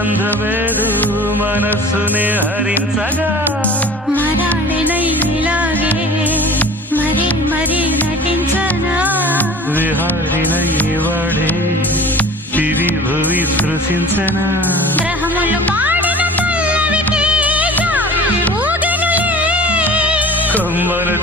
గంధమేదు మనస్సునే హరించగా మరాళినైలాగే మరీ మరీ నటించనా విహారినై వాడే దివి భువి స్పృశించనా గ్రహములు పాడిన పల్లవికి జాబిలి ఊగెనులే కొమ్మలు